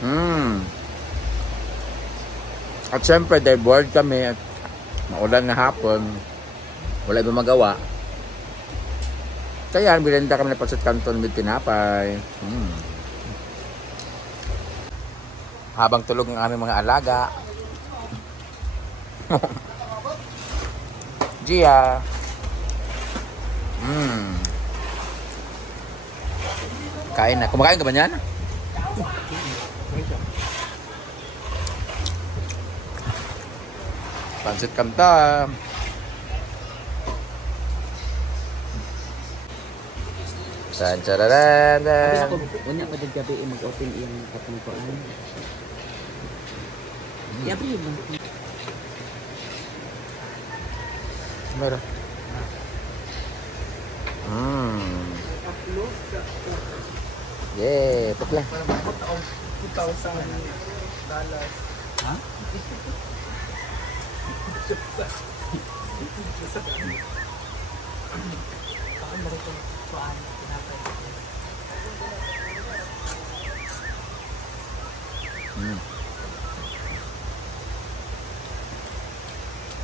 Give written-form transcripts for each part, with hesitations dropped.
Mm. At syempre, dahil bored kami at maulan na hapon, wala ibang magawa. Kaya, bilenda kami na pasit kanton with tinapay. Habang tulog ng aming mga alaga. Gia. Kain na. Kumakain ka ba niyan? Pansit kanton. San-chararan. Unya pa din gabi mag-open yung katong kuan. Yabi ba? Meron. Yeah, putla. $2,000. Ha?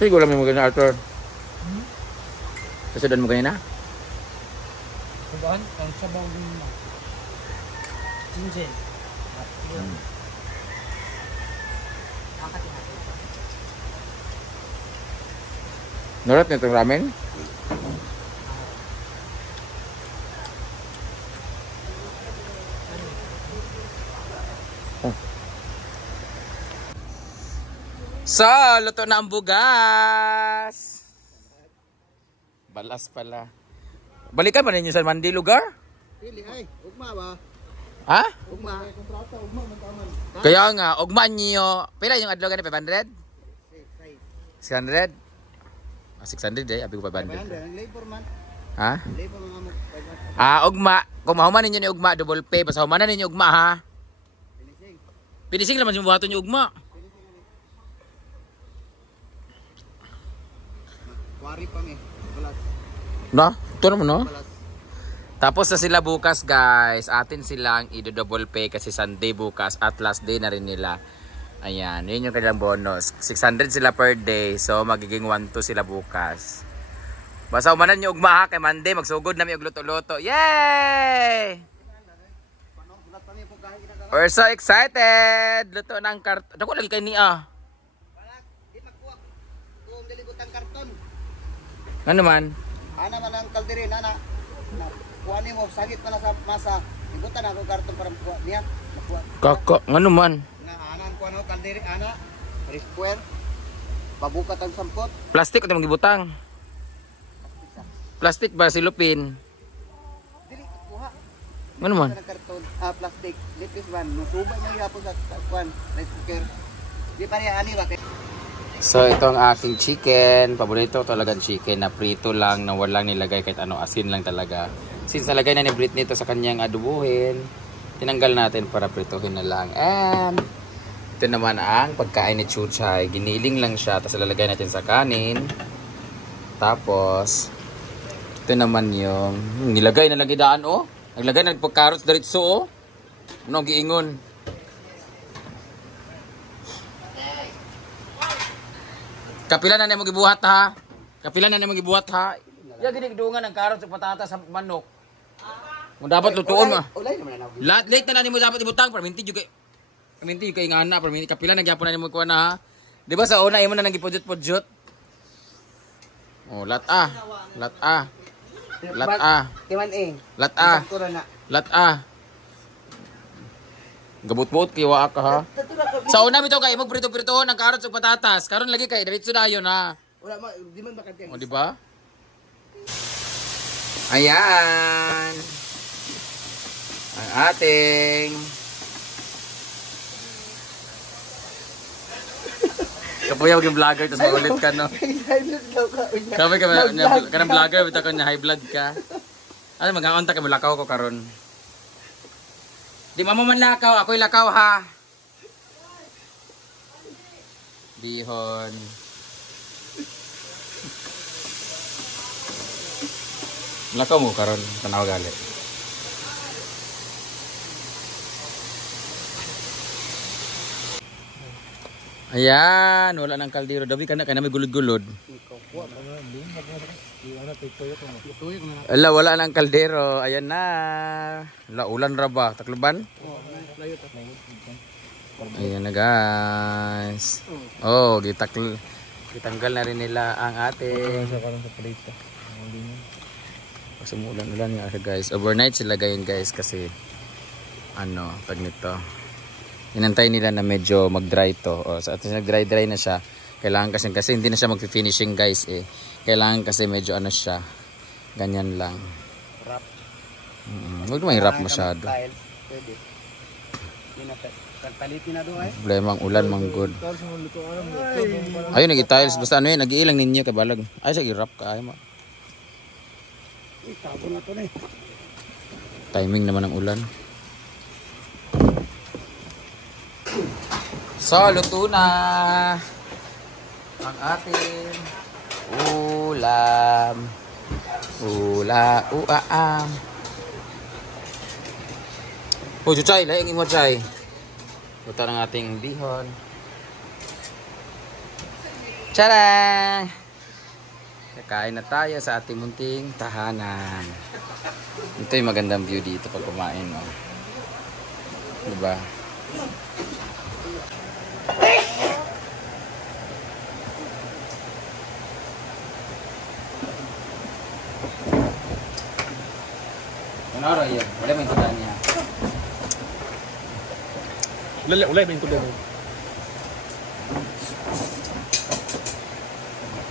Siguro may maganda Arthur. Kasundan mo kanina? Kuan, ang sabaw din mo. Ginger. Narat na itong ramen? So, luto na ang bugas. Balas pala. Balikan ba ninyo sa Mandi lugar? Pili ay, ugma ba? Ha? Ugma. Kontrata, ugma man taman. Kaya nga, ugma niyo. Pila yung adlaw gani 500? 600? 600 eh, abi ko 500. Ang labor man. Ha? Labor man mo. Ugma. Kung mahuman ninyo ni ugma, double pay. Basta humanan ninyo ugma ha. Pinising naman yung buhaton yung ugma. Wari pa mi. Balas. No? Ito naman no? Balas. Tapos na sila bukas guys. Atin silang i-double pay kasi Sunday bukas at last day na rin nila. Ayan. Yun yung kanilang bonus. 600 sila per day. So magiging 1-2 sila bukas. Basta umanan nyo ugma ha. Kay Monday magsugod na may ugluto-luto. Yay! We're so excited! Luto ng karton. Dako lagi kayo niya. Ano man? Ana man ang kaldiri nana. Kuani mo sagit man sa masa. Igutan ako karton para kuha niya. Kaka, ano man? Na anan ko ano kaldiri ana. Square. Pabukat ang sampot. Plastic o tamang gibutang? Plastic ba silupin? Dili kuha. Ano man? Karton, plastic. Litis man. Musubay man yapon sa kuan. Rice cooker. Di pa niya ani ba? So ito ang aking chicken. Paborito talaga chicken na prito lang na walang nilagay kahit ano, asin lang talaga. Since nalagay na ni Brit nito sa kanyang adubuhin, tinanggal natin para prituhin na lang. And ito naman ang pagkain ni Chuchay. Giniling lang siya, tapos lalagay natin sa kanin. Tapos ito naman yung nilagay na lagi daan oh. Naglagay na pagkarots diretso oh. Ano giingon? Kapilan na mo gibuhat ha. Kapilan na mo gibuhat ha. Ya gini gidungan ang karot sa patatas sa manok. Mo dapat lutuon ma. Late na nimo dapat ibutang para minti juga. Minti kay ngana para minti kapilan na gyapon na nimo kuha na ha. Di ba sa una imo na nang gipudjot-pudjot. Oh, lat ah. Lat ah. Lat ah. Kiman eh. Lat ah. Lat ah. Gabut-but kiwa ka ha. Sa una bitaw kay magprito-pritohon ang karot sa patatas. Karon lagi kay diretso dayon ha. Wala ma di man makateng. O di ba? Ayan. Ang ating kapuya maging vlogger tapos maulit ka no. Kami kanang vlogger bitaw ka na high blood ka. Ano mag-aonta ka mulakaw ko karon. Di mo man lakaw, ako'y lakaw ha. Dihon. Lakaw mo karon tanaw gali. Ayan, wala nang kaldero. Dabi ka na, kaya na may gulod-gulod. Wala nang kaldero. Ayan na. Ulan ra ba? Takluban? Ayan na guys. Oh, gitanggal na rin nila ang ating umulan-ulan nga guys. Overnight sila gayon guys kasi pag nito. Inantay nila na medyo mag-dry to. O, sa atin nag-dry na siya. Kailangan kasi hindi na siya mag-finishing guys eh. Kailangan kasi medyo siya. Ganyan lang. Wrap. Huwag naman i-wrap masyado. Pwede. Palitin na doon ay. Problema ang ulan mang good. Ayun nag-tiles basta nag-iilang ninyo kay balag. Ay sige wrap ka ay mo. Tabo na to na eh. Timing naman ng ulan. So, luto na ang ating ulam. Uaam. Oh, Chuchay, laing mo Chay. Luto ng ating bihon. Tara! Kakain na tayo sa ating munting tahanan. Ito yung magandang view dito pag kumain. No? Diba? Ano oras yan? Wala ba yung tandaan niya? Wala ba yung tandaan niya?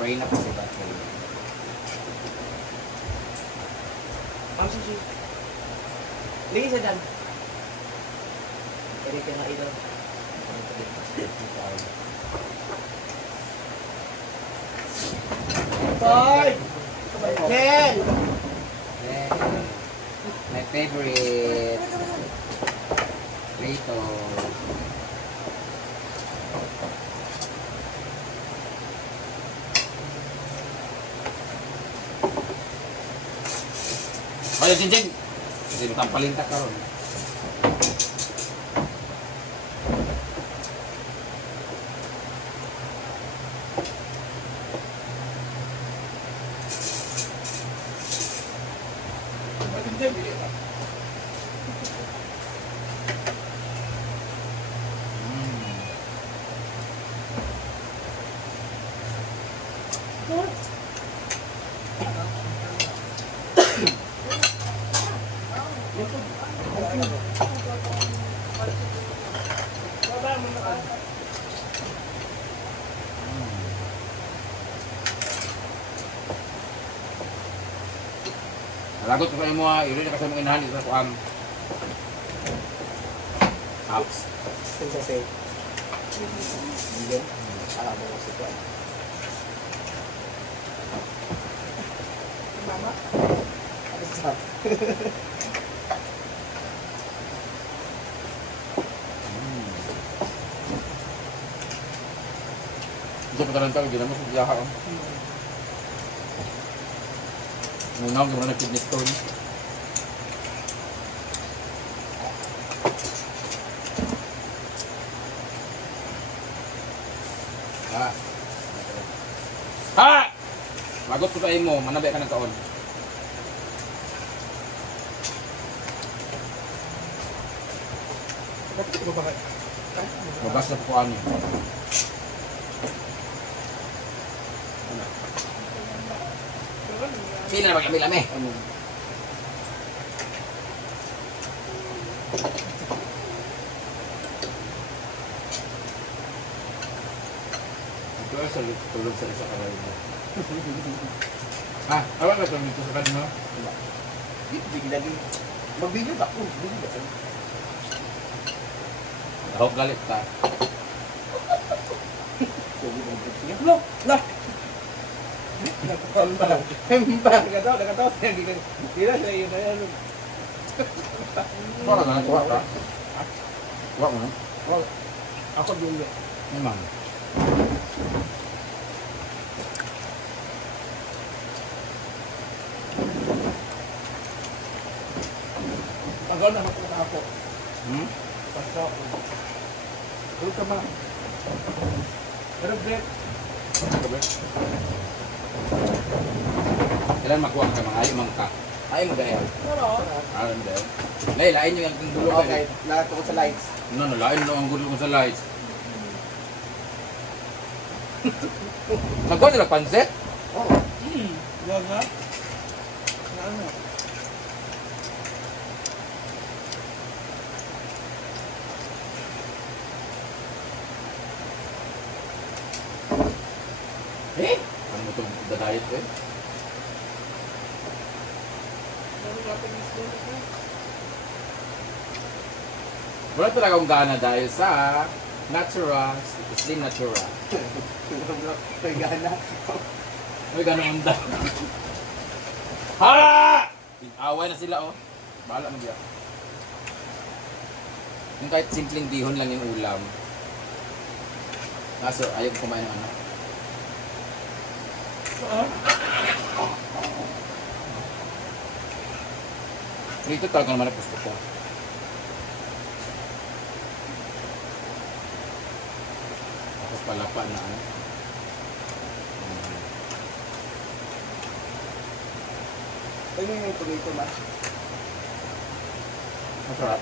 Pray na po si Batay. Ang susi. Lagi sa dan. Kaya na ito. Toy! Ken! My favorite. Rito. Ayo cincin. Kasi tampalin ka karon. Lagot ko mo iro na kasi mo inahan sa kuam. House. Sa say. Million. Ala mo sa kuan. Mama. Ano sa? Ito pa talang tawag, ginamos sa biyaha. Munang gimana kidney stone. Ha! Magot ko kayo mo, manabay ka ng kaon. Mabas na po ano. Sino na magkami-lami? Ito ay tulog sa isa kawal mo. Ha? Awa ka tulog dito sa kanina? Hindi lagi. Magbigyo ba ko? Ako galit ka. Look, lah. Hembang katawa saya gila saya yun na yan. Wala na, kuha ka. Kuha mo na. Ako dulu. Memang. Pagod na ako. Hmm? Pasok. Dulu ka ma. Pero break. Kailan makuha ka mga ayaw mga ka. Ayaw mo dahil. Ayaw mo dahil. Lain nyo yung gulo ka. Okay, lahat ko sa lights. No, lain nyo ang gulo ko sa lights. Magkaw nila pansit? Oo. Yan nga. Ano? Eh? Ano mo itong dadayet eh? Wala talaga akong gana dahil sa natural, slim natural. May gana. May gana unda. Ha! Away na sila oh. Bahala mo diya. Yung kahit simpleng dihon lang yung ulam. Kaso ayaw ko kumain ng ano. Ito talaga naman ang gusto ko. Tapos palapa na ano. Ano yung tomato ba? Masarap.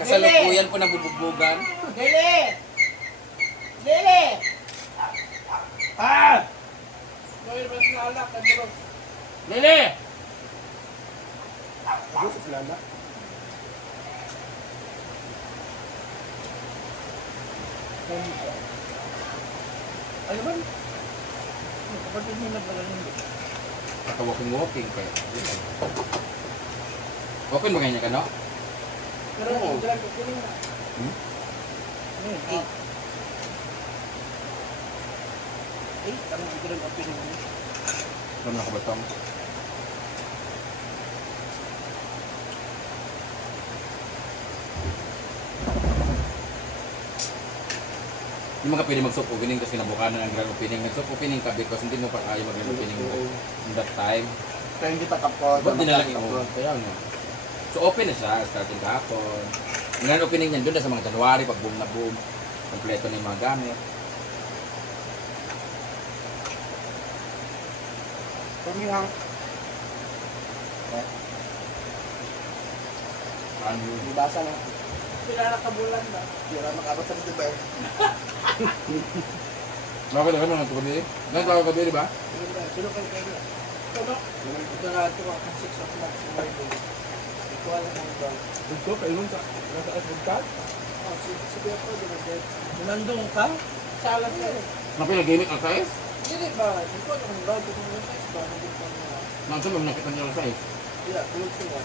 Kasalukuyan po nabubugbugan. Dili! Dili! Ah! Dili mas nalak ka dito. Lili! Gusto sila na. Ano ba? Kapatid mo na pala nito. Walking kayo. Open mo ganyan ka, no? Pero yung drag ko kunin na. Ang drag ang pinig mo. Ano na kabatong? Hindi mo ka pwede mag-soap opening kasi kinabukanan ng grand opening. Mag-soap opening ka because hindi mo pa kaya mag-grand opening in that time. Kaya hindi pa tapos. Ba't di na lang i-on? Kaya nga. So open na siya, starting kahapon. Ang grand opening niyan doon na sa mga January, pag boom na boom. Kompleto na yung mga gamit. Pumihang. Ano? Ibasa na. Pila na kabulan ba? Hindi na makabot sa dito ba? Bakit na naman ito kabili? Ganun tawag kabili ba? Sino kayo kayo? Ano? Ito na ito ako 6 o'clock sa Bible. Ito alam mo ba? Ito, kailan ka? Nasa asbog ka? Oh, sige ako, dinagay. Nandun ka? Sa alas na rin. Napinagamit ang size? Dili ba? Hindi ko nung ride ko nung size ba? Hindi ko na. Nang sabi mo nakita niyo ang size. Dila, tulog siya.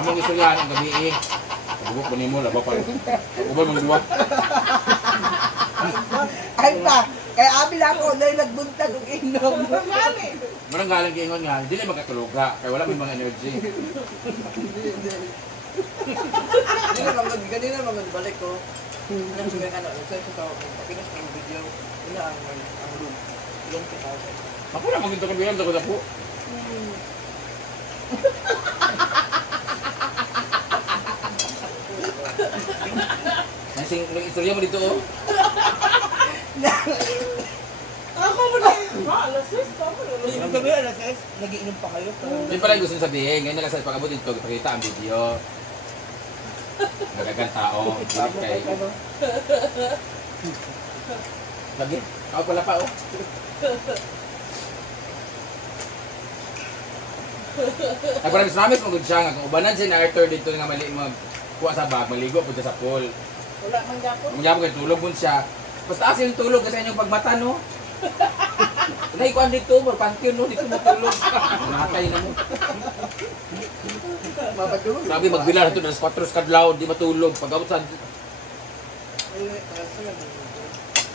Among gusto yan ang gabi eh. Pagubok ko nimo laba pa. Ubay mong duwa. Ay pa! Kaya abi lang ako, dahil nagbuntag ng inom. Mali! Marang galang kiingon nga, dili makatulog ka kay wala may mga energy. Ganina mga balik ko. Nang sabi ka na, nagsabi ko papinas ng video. Ina ang room. Ilan ka tao. Ako na maging takon bilang takot ako. Nansing istorya mo dito oh. Ako mo na! Alas 6, tama na. Yung gabi, alas 6, nagiinom pa kayo. Yun pala yung gusto nyo sabihin, ngayon na lang sa pag-abot dito, pakita ang video. Nagagang tao, dilit kay. Lagi, ako pala pa oh. Ako na mas mong siya nga, kung ubanan siya na Arthur dito nga mali magkuha sa bag, maligo po sa pool. Wala man gapon. Kung yaman kayo tulog mo siya, basta asin yung tulog kasi inyong pagmata no. Naikuan dito, magpantyon no, dito matulog. Nakatay na mo. Mapatulog. Sabi magbilar ito, nas 4 kadlaw, di matulog. Pag-abot sa... Ay, alas na.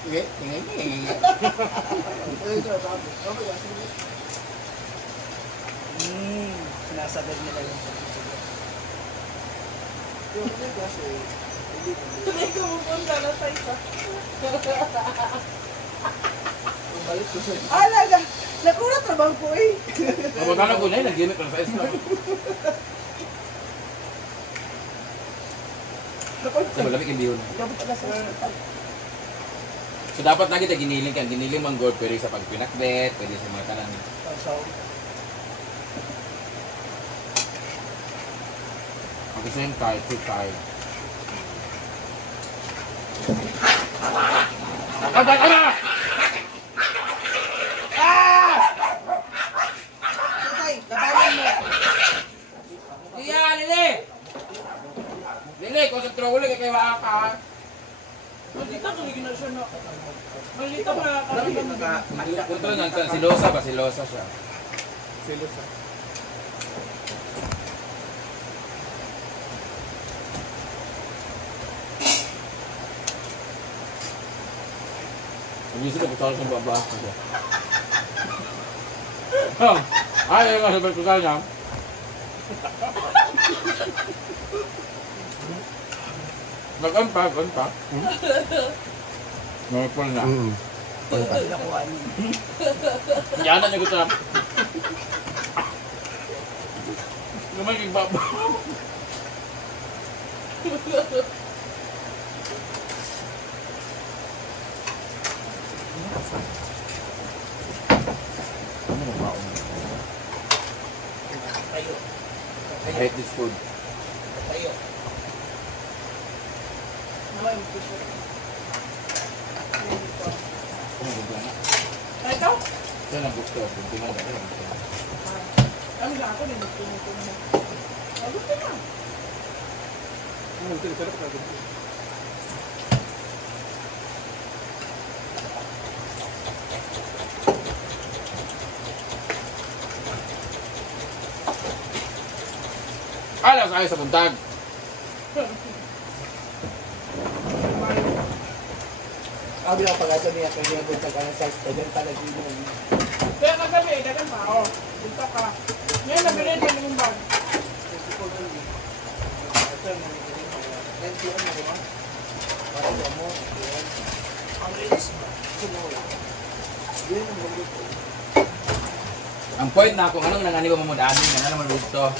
Sige, tingay. Ay, sa tapos. Okay, sige. Sinasagad nila yung Yung mga kasi, hindi ko pupunta na sa isa. Balik ko siya. Alaga! Nakuha trabaho ko eh. Mabagano ko na yun, nag-gimmick lang sa Islam. Sa malamig hindi yun. Dapat pala sa So dapat lagi tayo giniling ka. Giniling mang gold, pwede sa pagpinakbet, pwede sa mga kanan. At the same time, too tired. Agad ka na! Tay, labanan mo. Iya, Lili! Lili, konsentra ulit kay Waka ka. Malita ko lagi na siya na. Malita makakalimutan. Punto nga, silosa ba? Silosa siya. Silosa. Nag-isip ko sa babah ko siya. Ayaw nga sabi ko sa kanya. Nag-unpack. Nag-unpack na. Nakuha niyo. Yan na niya ko sa... Lumaging baba. Tayo. I hate this food. Tayo. Naway mo ko siya. Ano yung gana? Ay, ikaw? Yan ang gusto. Kung tingnan na. Kami lang ako din. Nagtungo na. Agad ka na. Ano, ito, sarap ka. Alas ayaw sa buntag. Sabi ako pag-ato niya kaya buntag ka ng size. Pwede talaga yun. Kaya kagabi, dagan pa ako. Punta ka. Ngayon, nabili din yung bag. Ang point na kung anong nangani ba mo daanin, nga naman gusto.